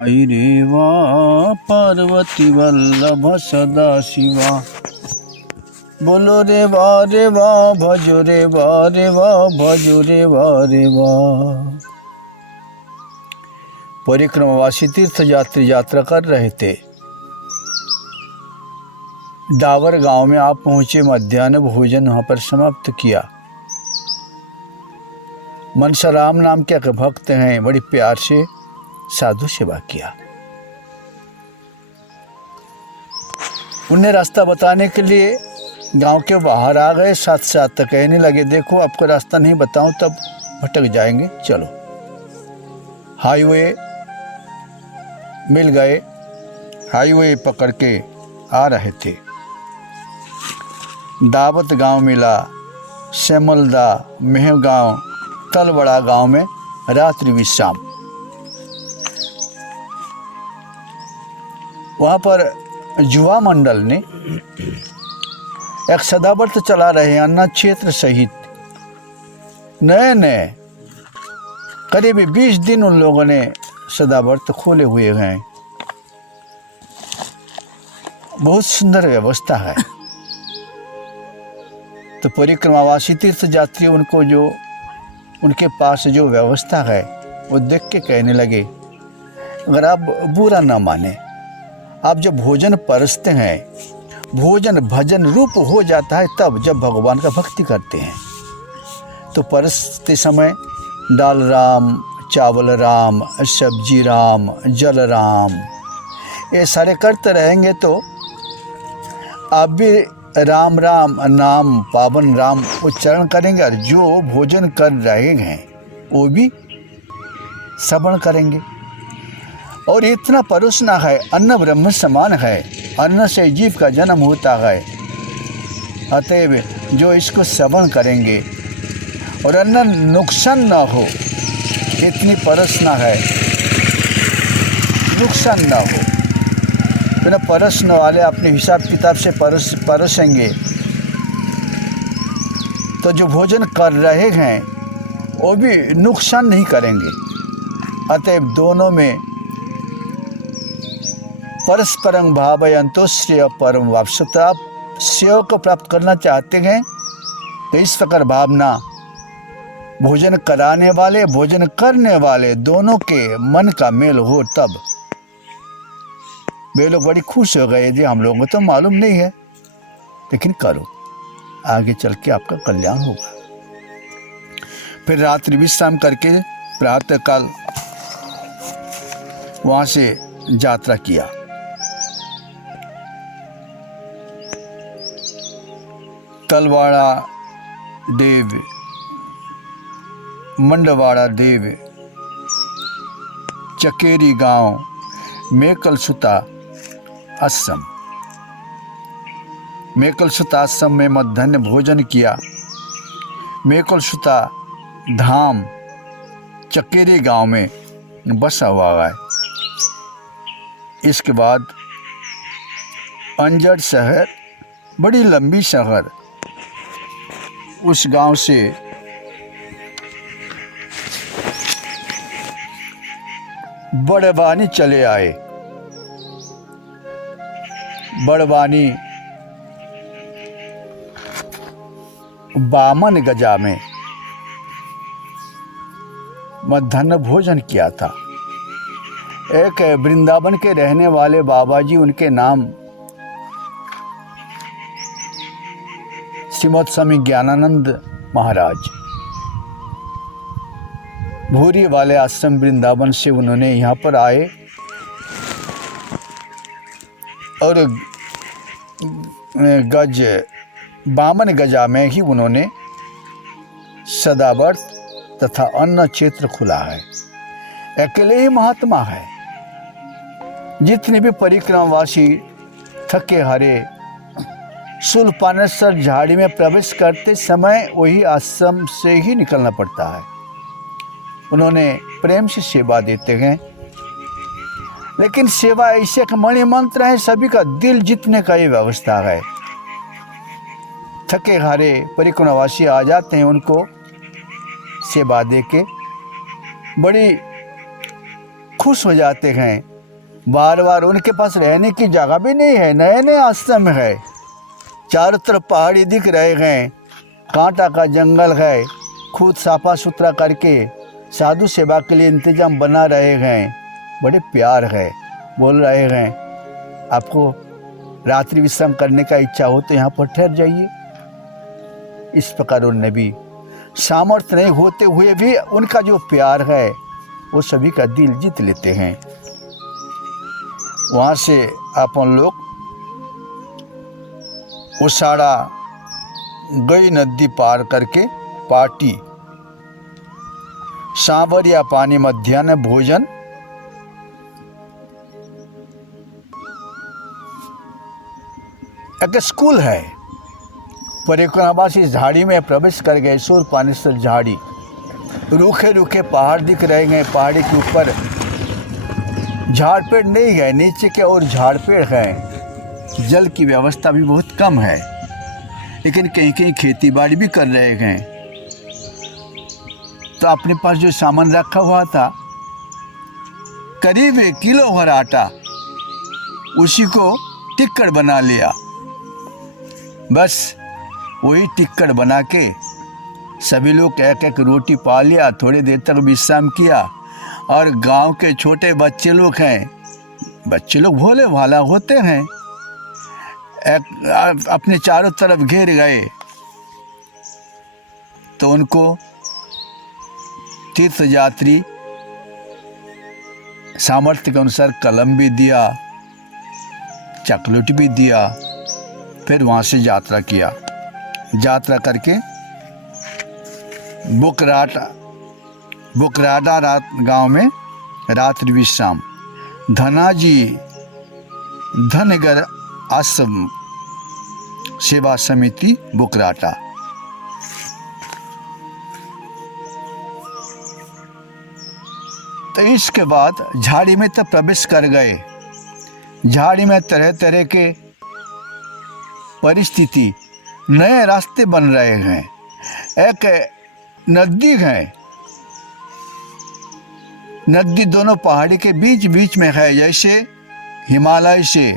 रे वाह पार्वती वल्लभ सदा शिवा। बोलो रे वाह भजो रे वाह भजो रे वाह। परिक्रमावासी तीर्थ यात्री यात्रा कर रहे थे। डावर गांव में आप पहुंचे। मध्याह्न भोजन वहां पर समाप्त किया। मनसाराम नाम के एक भक्त हैं, बड़ी प्यार से साधु सेवा किया। उन्हें रास्ता बताने के लिए गांव के बाहर आ गए। साथ साथ कहने लगे, देखो आपको रास्ता नहीं बताऊं तब भटक जाएंगे, चलो। हाईवे मिल गए। हाईवे पकड़ के आ रहे थे। दावत गांव मिला। सेमलदा, मेहगांव, तलबड़ा गांव में रात्रि विश्राम। वहां पर युवा मंडल ने एक सदाव्रत चला रहे हैं। अन्ना क्षेत्र सहित नए करीब 20 दिन उन लोगों ने सदाव्रत खोले हुए हैं। बहुत सुंदर व्यवस्था है। तो परिक्रमावासी तीर्थ यात्री उनको जो उनके पास जो व्यवस्था है वो देख के कहने लगे, अगर आप बुरा ना माने, आप जब भोजन परसते हैं, भोजन भजन रूप हो जाता है तब जब भगवान का भक्ति करते हैं। तो परसते समय दाल राम, चावल राम, सब्जी राम, जल राम, ये सारे करते रहेंगे तो आप भी राम राम नाम पावन राम उच्चारण करेंगे और जो भोजन कर रहे हैं वो भी श्रवण करेंगे। और इतना परोसना है, अन्न ब्रह्म समान है, अन्न से जीव का जन्म होता है। अतएव जो इसको श्रवण करेंगे और अन्न नुकसान ना हो, इतनी परोसना है, नुकसान ना हो। बिना परसने वाले अपने हिसाब किताब से परसेंगे तो जो भोजन कर रहे हैं वो भी नुकसान नहीं करेंगे। अतएव दोनों में परस्परं भावयन्तो श्रेय परम वाप्स्यते। आप श्रेय को प्राप्त करना चाहते हैं तो इस प्रकार भावना, भोजन कराने वाले भोजन करने वाले दोनों के मन का मेल हो तब। वे लोग बड़ी खुश हो गए, जी हम लोगों को तो मालूम नहीं है, लेकिन करो, आगे चल के आपका कल्याण होगा। फिर रात्रि विश्राम करके प्रातःकाल वहां से यात्रा किया। तलवाड़ा देव, मंडवाड़ा देव, चकेरी गांव, मेकलसुता आश्रम। मेकलसुता आश्रम में मध्याह्न भोजन किया। मेकलसुता धाम चकेरी गांव में बसा हुआ है। इसके बाद अंजड़ शहर, बड़ी लंबी शहर, उस गांव से बड़वानी चले आए। बड़वानी बामन गजा में मध्याह्न भोजन किया था। एक वृंदावन के रहने वाले बाबा जी, उनके नाम श्रीमद स्वामी ज्ञानानंद महाराज, भूरी वाले आश्रम वृंदावन से उन्होंने यहाँ पर आए और गज बामन गजा में ही उन्होंने सदाव्रत तथा अन्न क्षेत्र खुला है। अकेले ही महात्मा है। जितने भी परिक्रमावासी थके हारे शूलपानेश्वर झाड़ी में प्रवेश करते समय वही आश्रम से ही निकलना पड़ता है। उन्होंने प्रेम से सेवा देते हैं, लेकिन सेवा ऐसे एक मणि मंत्र है, सभी का दिल जीतने का ये व्यवस्था है। थके हारे परिक्रमावासी आ जाते हैं, उनको सेवा दे के बड़ी खुश हो जाते हैं। बार बार उनके पास रहने की जगह भी नहीं है, नए नए आश्रम है, चारों तरफ पहाड़ी दिख रहे हैं, कांटा का जंगल है, खुद साफा सुथरा करके साधु सेवा के लिए इंतजाम बना रहे हैं, बड़े प्यार है। बोल रहे हैं आपको रात्रि विश्राम करने का इच्छा हो तो यहाँ पर ठहर जाइए। इस प्रकार उन नबी सामर्थ्य नहीं होते हुए भी उनका जो प्यार है वो सभी का दिल जीत लेते हैं। वहाँ से अपन लोग उसाड़ा गई नदी पार करके पाटी सांवरिया पानी मध्याह्न भोजन एक स्कूल है, परिक्रमावासी झाड़ी में प्रवेश कर गए। सूर्यपानेश्वर झाड़ी, रूखे रूखे पहाड़ दिख रहे हैं, पहाड़ी के ऊपर झाड़ पेड़ नहीं है, नीचे के और झाड़ पेड़ हैं। जल की व्यवस्था भी बहुत कम है, लेकिन कहीं कहीं खेती बाड़ी भी कर रहे हैं। तो अपने पास जो सामान रखा हुआ था, करीब 1 किलो भर आटा, उसी को टिक्कड़ बना लिया। बस वही टिक्कड़ बना के सभी लोग एक एक रोटी पा लिया, थोड़ी देर तक विश्राम किया। और गांव के छोटे बच्चे लोग हैं, बच्चे लोग भोले भाला होते हैं, अपने चारों तरफ घेर गए। तो उनको तीर्थ यात्री सामर्थ्य के अनुसार कलम भी दिया, चॉकलेट भी दिया। फिर वहाँ से यात्रा किया। यात्रा करके बुकराडा गांव में रात्रि विश्राम। धनाजी धनगर आश्रम सेवा समिति बुकराटा। तो इसके बाद झाड़ी में तो प्रवेश कर गए। झाड़ी में तरह तरह के परिस्थिति, नए रास्ते बन रहे हैं। एक नदी है, नदी दोनों पहाड़ी के बीच बीच में है। जैसे हिमालय से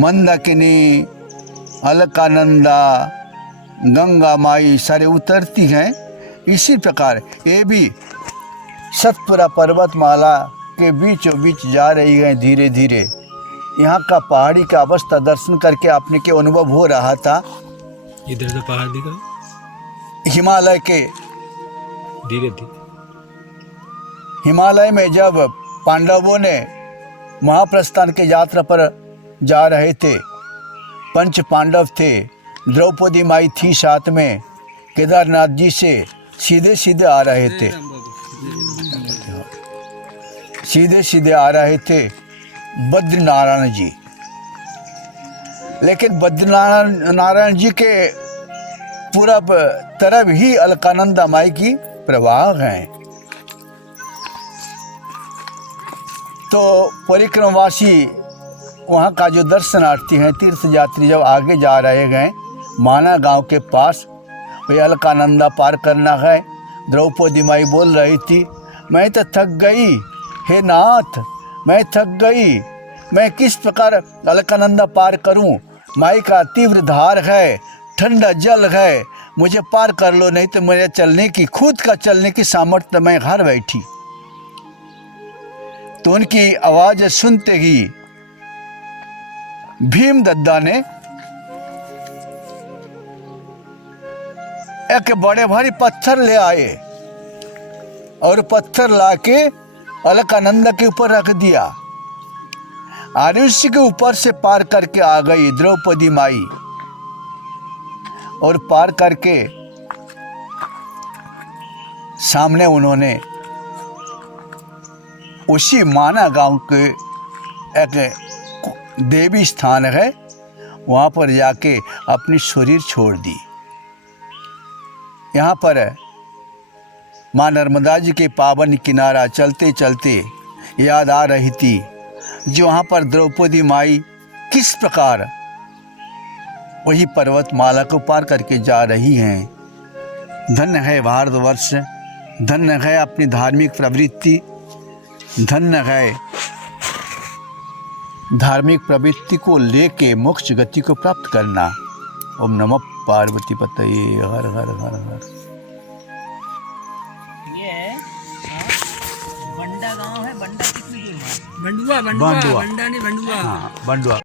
मंदाकिनी, अलकानंदा, गंगा माई सारे उतरती हैं, इसी प्रकार ये भी सतपुरा पर्वतमाला के बीचों बीच जा रही है धीरे धीरे। यहाँ का पहाड़ी का अवस्था दर्शन करके आपने के अनुभव हो रहा था। इधर से पहाड़ दिख रहा, हिमालय के धीरे धीरे हिमालय में जब पांडवों ने महाप्रस्थान के यात्रा पर जा रहे थे, 5 पांडव थे, द्रौपदी माई थी साथ में, केदारनाथ जी से सीधे सीधे आ रहे थे, सीधे सीधे आ रहे थे बद्रीनारायण जी। लेकिन बद्रीनारायण जी के पूरब तरफ ही अलकानंदा माई की प्रवाह हैं। तो परिक्रमवासी वहाँ का जो दर्शनार्थी हैं, तीर्थ यात्री जब आगे जा रहे हैं, माना गांव के पास वे अलकानंदा पार करना है। द्रौपदी माई बोल रही थी, मैं तो थक गई, हे नाथ मैं थक गई, मैं किस प्रकार अलकानंदा पार करूं? माई का तीव्र धार है, ठंडा जल है, मुझे पार कर लो, नहीं तो मेरे चलने की, खुद का चलने की सामर्थ्य मैं हार बैठी। तो उनकी आवाज सुनते ही भीमदत्ता ने एक बड़े भारी पत्थर ले आए और पत्थर लाके अलकानंदा के ऊपर रख दिया। और उसी के ऊपर से पार करके आ गई द्रौपदी माई। और पार करके सामने उन्होंने उसी माना गांव के एक देवी स्थान है, वहाँ पर जाके अपनी शरीर छोड़ दी। यहाँ पर माँ नर्मदा जी के पावन किनारा चलते चलते याद आ रही थी, जो वहाँ पर द्रौपदी माई किस प्रकार वही पर्वतमाला को पार करके जा रही हैं। धन्य है भारतवर्ष, धन्य है अपनी धार्मिक प्रवृत्ति, धन्य है धार्मिक प्रवृत्ति को लेके मोक्ष गति को प्राप्त करना। ओम नमः पार्वती पतये हर हर हर हर। ये बंडा गांव है। बंडा कितनी दूर है? बंडुआ बंडुआ। बंडा नहीं बंडुआ। हाँ बंडुआ।